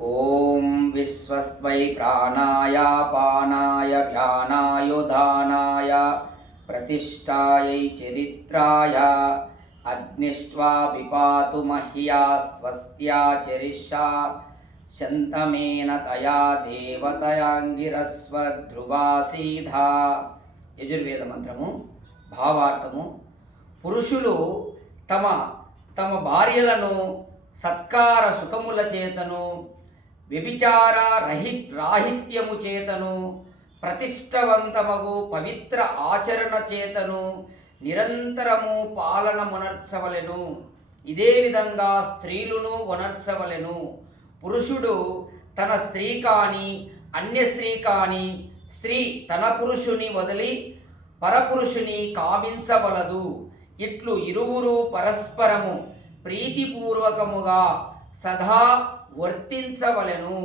ॐ विश्वस्मै प्राणाय पानाय व्यानायुधानाय प्रतिष्ठायै चरित्राय अग्निष्ट्वा विपातु मह्या स्वस्त्या चरिष्या शन्तमेन तया దేవతయాంగిరస్వధ్రువాసీధా యజుర్వేద మంత్రము భావార్థము పురుషులు తమ తమ భార్యలను సత్కార సుఖముల చేతను వ్యభిచార రహి రాహిత్యము చేతను ప్రతిష్టవంతమగు పవిత్ర ఆచరణ చేతను నిరంతరము పాలన మునర్చవలెను ఇదే విధంగా స్త్రీలను వనర్చవలెను. పురుషుడు తన స్త్రీ కాని అన్య స్త్రీ కాని స్త్రీ తన పురుషుని వదిలి పరపురుషుని కామించవలదు. ఇట్లు ఇరువురు పరస్పరము ప్రీతిపూర్వకముగా సదా వర్తించవలెను.